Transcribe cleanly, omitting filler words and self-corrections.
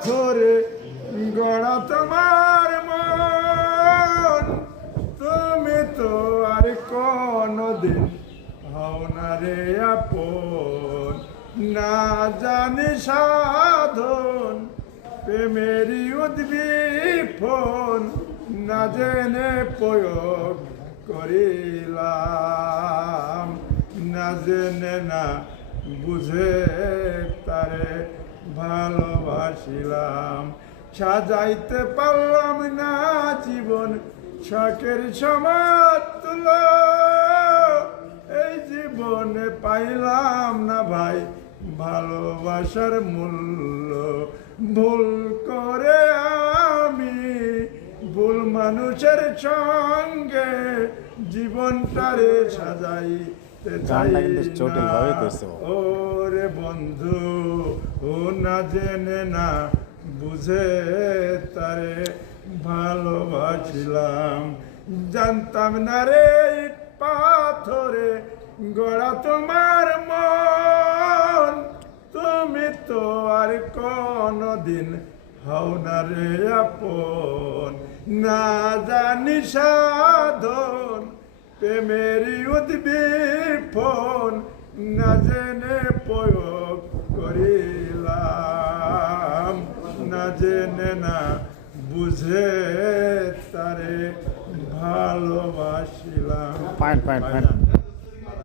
পাথরে গড়া তোমার মন, তুমি তো আর কোনদিন হও না রে আপন। না জানি সাধন প্রেমেরই উদ্দীপন, না জেনে প্রয়োগ করিলাম, না জেনে না বুঝে তারে ভালোবাসিলাম। সাজাইতে পারলাম না জীবন শখের সমতুল্য, এই জীবনে পাইলাম না ভাই ভালোবাসার মূল্য। ভুল করে আমি ভুল মানুষের সঙ্গে জীবনটারে সাজাইতে চাই না। ওরে বন্ধু ও না জেনে না বুঝে তারে ভালোবাসিলাম। জানতাম না রে ইট পাথরে গড়া তোমার মন, তুমি তো আর কোনদিন হও না রে আপন। না জানি সাধন প্রেমেরই উদ্দীপন, না জেনে প্রয়োগ করিলাম, না জেনে না বুঝে তারে ভালোবাসিলাম। Fine fine fine.